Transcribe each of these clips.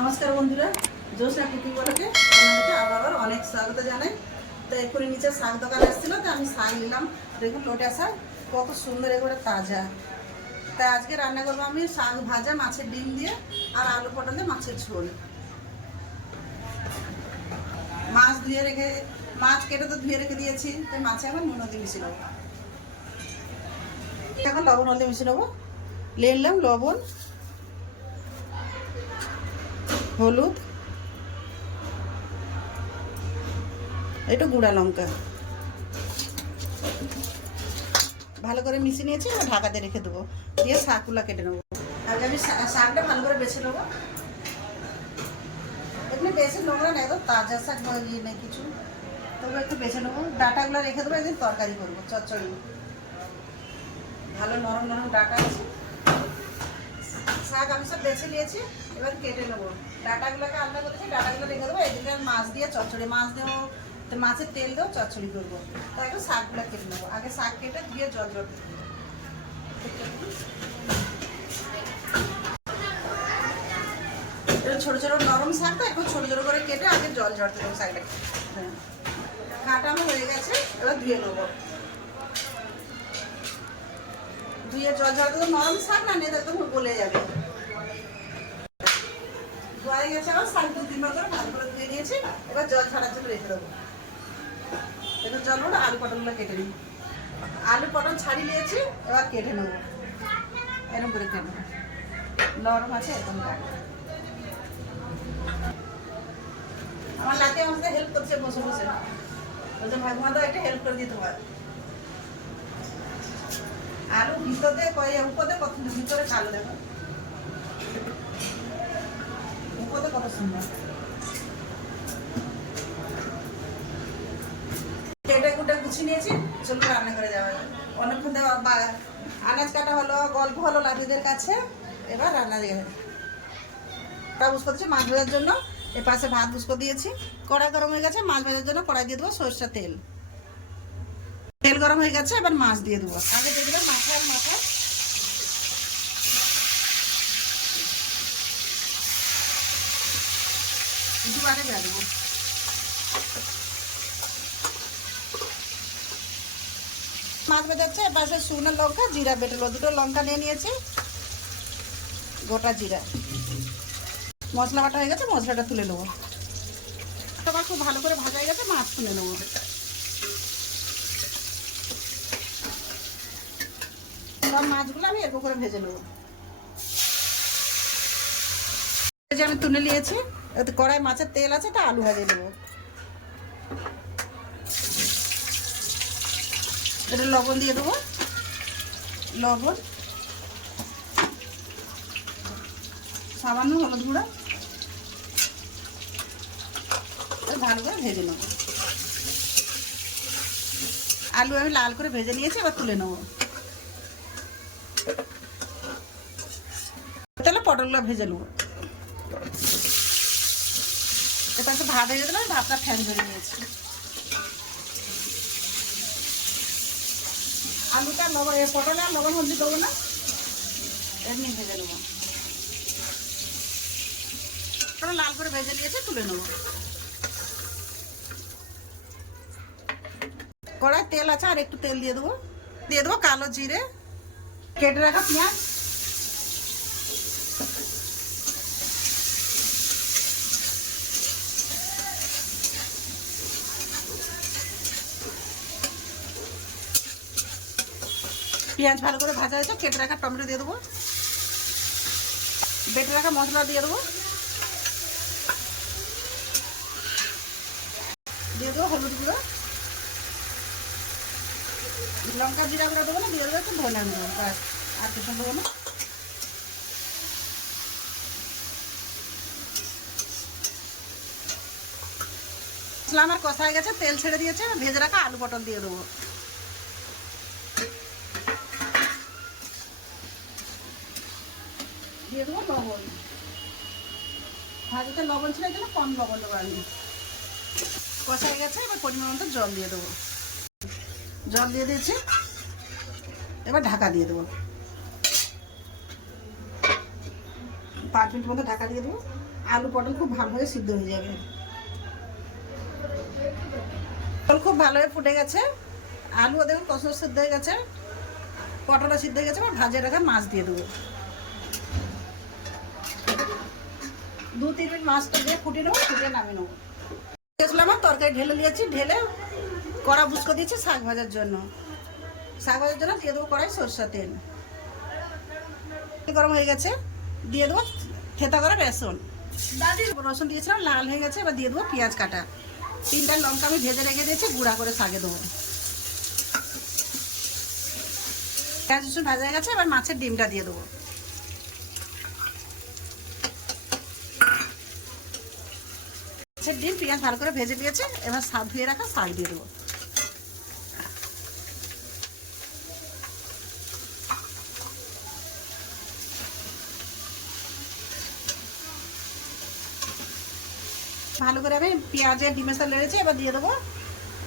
নমস্কার বন্ধুরা, জোসনা কুকিং বলাকে আপনাদেরকে আবার অনেক স্বাগত জানাই। তো এক্ষুনি নিচে শাক দোকান আসছিল, তো আমি শাক নিলাম। দেখুন লোটা শাক, কত সুন্দর এগুলো তাজা। তাই আজকে রান্না করব আমি শাক ভাজা, মাছের ডিম দিয়ে, আর আলু পটল দিয়ে মাছের ঝোল। মাছ ধুয়ে রেখে, মাছ কেটে তো ধুয়ে রেখে দিয়েছি তো মাছে এখন নুন হলদি মিশিয়ে নেব। এখন লবণ হলদি মিশিয়ে নেব। নিয়ে নিলাম লবণ হলুদ, একটু গুঁড়া লঙ্কা। ভালো করে মিশিয়ে নিয়েছি, এবার ঢাকাতে রেখে দেবো। দিয়ে শাকগুলো কেটে নেব। আগে আমি শাকটা ভালো করে বেছে নেব। এমনি বেশি নোংরা না একদম তাজা শাক ইয়ে নেই কিছু। তবে একটু বেছে নেব। ডাটাগুলো রেখে দেবো, একদিন তরকারি করব, চচ্চড়ি। ভালো নরম নরম ডাটা আছে। শাক আমি সব বেছে নিয়েছি। এবার কেটে নেব। ডাটাগুলোকে আলাদা করেছি ডাটাগুলো রেখে দেবো, এদিকে মাছ দিয়ে চচ্চড়ি, মাছ দেবো তো মাছের তেল দেবো চচ্চড়ি করব। তাই একটু শাকগুলো কেটে নেব। আগে শাক কেটে দিয়ে জল জল ছোটো ছোটো নরম শাক তো একটু ছোটো ছোটো করে কেটে আগে জল ঝরতে দেবো শাকটা। কাটানো হয়ে গেছে, এবার ধুয়ে নেব। ধুয়ে জল ঝরতে দেবো নরম শাক না, নিয়ে একদম গলে যাবে। ধোয়াই গেছে আবার শাক দু তিনবার করে ভালো করে ধুয়ে নিয়েছি, এবার জল ছাড়ার জন্য রেখে দেবো। এবার জল ওটা আলু পটলগুলো কেটে নিই। আলু পটল ছাড়িয়ে নিয়েছি, এবার কেটে নেব। এরকম করে কেটে নরম আছে, এরকম আমার লাতে আমার সাথে হেল্প করছে বসে বসে। বলছে, ভাগমা দাও একটা হেল্প করে দিতে পারে আলু ভিতরে কয়ে, উপরে কত ভিতরে কালো দেখো। কত কেটে গুছিয়ে নিয়েছি, চলো রান্না করে যাওয়া অনেকক্ষণ আনাজ কাটা হলো, গল্প হলো লাঠিদের কাছে, এবার রান্না দিয়ে করছি মাছ ভাজার জন্য, এ ভাত বুঝকো দিয়েছি। কড়াই গরম হয়ে গেছে, মাছ ভাজার জন্য কড়াই দিয়ে দেবো সরষের তেল। তেল গরম হয়ে গেছে, এবার মাছ দিয়ে দেবো। আগে দিয়ে দেবো মাথার মাথা দুবারে দেবো মাছ বেজাচ্ছে এপাশে শুকনো লঙ্কা, জিরা বেটেলো দুটো লঙ্কা নিয়ে নিয়েছি, গোটা জিরা। মশলা বাটা হয়ে গেছে, মশলাটা তুলে নেব। তোমার খুব ভালো করে ভাজা হয়ে গেছে, মাছ তুলে নেব। সব মাছগুলো আমি এরকম করে ভেজে নেব। যে আমি তুলে নিয়েছি। কড়াই মাছের তেল আছে তা আলু ভাজে নেব এটা লবণ দিয়ে দেবো। লবণ। সামান্য হলুদ গুঁড়ো। ভালো করে ভেজে নেব। আলু আমি লাল করে ভেজে নিয়েছি, এবার তুলে নেব। তাহলে পটলগুলো ভেজে নেব। তো ভাত হয়ে দিলাম ভাতটা ফ্যান ধরে নিয়েছি। আলুটা লবণ পটলে আর লবণ হলদি দেবো না? এমনি ভেজে নেব। তাহলে লাল করে ভেজে নিয়েছে, তুলে নেব। কড়াই তেল আছে আর একটু তেল দিয়ে দেবো। দিয়ে দেবো কালো জিরে, কেটে রাখা পেঁয়াজ। পেঁয়াজ ভালো করে ভাজা হয়েছে, কেটে রাখা টমেটো দিয়ে দেবো। বেটে রাখা মশলা দিয়ে দেবো। দিয়ে দেবো হলুদ গুঁড়ো। লঙ্কা জিরা গুঁড়ো দেবো না, দিয়ে দেবো একটু ধনে দেবো ব্যাস, আর কিছু দেবো না। আমার কষা হয়ে গেছে, তেল ছেড়ে দিয়েছে, ভেজে রাখা আলু পটল দিয়ে দেবো। দিয়ে দেবো লবণ। ভাজিতে লবণ ছিল জন্য কম লবণ দেবো আমি কষা হয়ে গেছে, এবার পরিমাণ মতো জল দিয়ে দেবো। জল দিয়ে দিয়েছি, এবার ঢাকা দিয়ে দেবো। পাঁচ মিনিট মতো ঢাকা দিয়ে দেবো। আলু পটল খুব ভালোভাবে সিদ্ধ হয়ে যাবে। পটল খুব ভালোভাবে ফুটে গেছে। আলুও দেখুন কত সিদ্ধ হয়ে গেছে। পটলও সিদ্ধ হয়ে গেছে, এবার ভাজে রাখা মাছ দিয়ে দেবো। দু, তিন মিনিট মাছটা দিয়ে ফুটিয়ে নেব, ফুটিয়ে নামিয়ে নেব। গেছিলাম আমার, তরকারি ঢেলে দিয়েছি ঢেলে কড়া বুসকো দিয়েছি শাক ভাজার জন্য। শাক ভাজার জন্য দিয়ে দেবো কড়াই সরষা তেল। গরম হয়ে গেছে, দিয়ে দেবো থেতা করে বেসন। রসুন দিয়েছিলাম, লাল হয়ে গেছে, এবার দিয়ে দেবো পেঁয়াজ কাটা। তিনটা লঙ্কা আমি ভেজে রেখে দিয়েছি, গুঁড়া করে শাকে দেবো। পেঁয়াজ রসুন ভাজা হয়ে গেছে, এবার মাছের ডিমটা দিয়ে দেবো। মাছের ডিম, পেঁয়াজ ভালো করে ভেজে দিয়েছে এবার শাক ধুয়ে রাখা শাক দিয়ে দেবো। ভালো করে আমি পেঁয়াজের ডিমের সাথে লেড়েছি এবার দিয়ে দেবো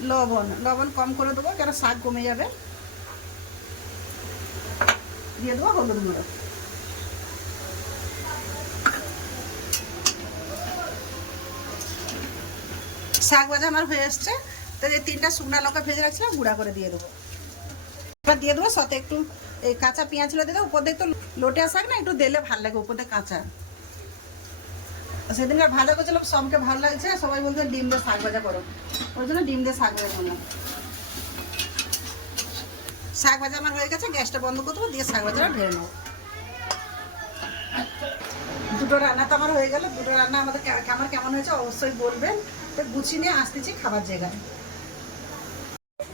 লবণ। লবণ কম করে দেবো কেন শাক কমে যাবে। দিয়ে দেবো হলুদ গুঁড়ো। শাক ভাজা আমার হয়ে এসছে। তো এই তিনটা শুকনা লঙ্কা ভেজে রাখছিলাম, গুঁড়া করে দিয়ে দেবো। এবার দিয়ে দেবো সাথে একটু, এই কাঁচা পেঁয়াজ দিয়ে উপর দিয়ে একটু লোটিয়া শাক না, একটু দিলে ভালো লাগে, উপর দিয়ে কাঁচা। সেদিনকার ভাজা করছিলাম, সবকে ভালো লাগছে, সবাই বলতে ডিম দিয়ে শাক ভাজা করো। ওই জন্য ডিম দিয়ে শাক ভাজা করলাম। শাক ভাজা আমার হয়ে গেছে, গ্যাসটা বন্ধ করে দেবো, দিয়ে শাক ভাজাটা ঢেলে নেব। দুটো রান্না তো আমার হয়ে গেল, দুটো রান্না আমাদের আমার কেমন হয়েছে অবশ্যই বলবেন। তো গুছিয়ে নিয়ে আসতেছি খাবার জায়গায়।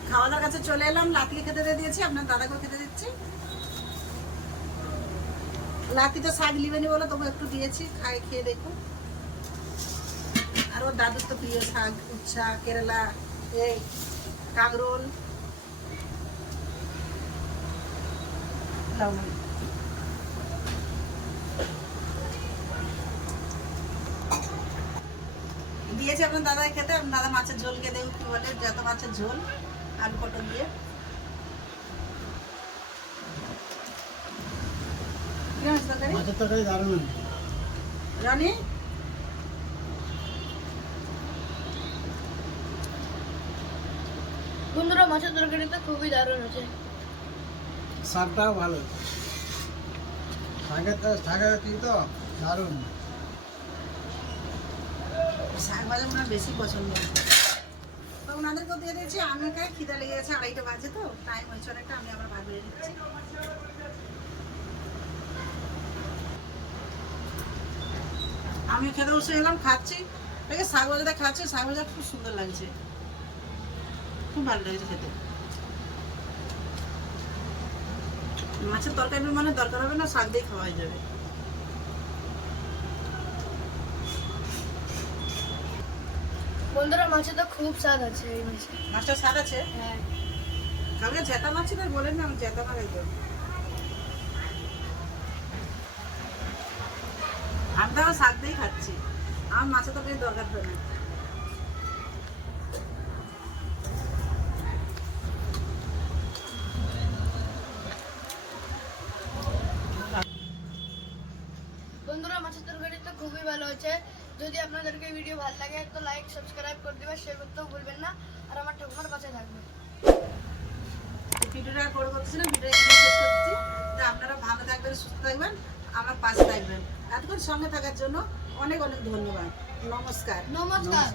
খাওয়া দাওয়ার কাছে চলে এলাম, লাতিকে খেতে দিয়ে দিয়েছি, আপনার দাদাকেও খেতে দিচ্ছি। লাতি তো শাক লিবেনি বলে তবু একটু দিয়েছি, খাই, খেয়ে দেখুন। আর ওর দাদুর তো প্রিয় শাক, উচ্ছা, কেরালা, এই, কাঁকরোল। দিয়েছি আপনার দাদা খেতে আপনার দাদা মাছের ঝোল খেতে কি বলে যত মাছের ঝোল আলু পটল দিয়ে। রনি? বন্ধুরা মাছের তরকারিটা খুবই দারুণ আছে শাকটাও ভালো। শাকের তো শাকের কি তো দারুণ। শাক ভাজা ওনার বেশি পছন্দ তো ওনাদেরকেও দিয়ে দিয়েছি আমি খাই খিদা লেগে গেছে আড়াইটা বাজে তো টাইম হয়েছে অনেকটা, আমি আবার ভাত বেড়ে দিচ্ছি আমি খেতে বসে এলাম খাচ্ছি। দেখে শাক ভাজাটা খাচ্ছি, শাক ভাজা খুব সুন্দর লাগছে। খুব ভালো লাগছে খেতে। মাছের তরকারি মানে দরকার হবে না, শাক দিয়ে খাওয়া যাবে। বন্ধুরা মাছে তো খুব স্বাদ আছে এই মাছে। মাছটা স্বাদ আছে? হ্যাঁ। কালকে জেতা মাছ ছিল বলেন না আমি জেতা মাছ একদম আমি তো শাক দিয়ে খাচ্ছি। আমার মাছের তো দরকার পড়ে না বন্ধুরা মাছের তরকারিটা খুবই ভালো হয়েছে যদি আপনাদেরকে এই ভিডিও ভালো লাগে তো লাইক সাবস্ক্রাইব করে দেবেন শেয়ার করতেও ভুলবেন না। আর আমার ঠাকুমার পাশে থাকবেন ভিডিওটা বড় করছি না ভিডিও শেষ করছি তো আপনারা ভালো থাকবেন সুস্থ থাকবেন আমার পাশে থাকবেন। এতক্ষণ সঙ্গে থাকার জন্য অনেক অনেক ধন্যবাদ। নমস্কার। নমস্কার।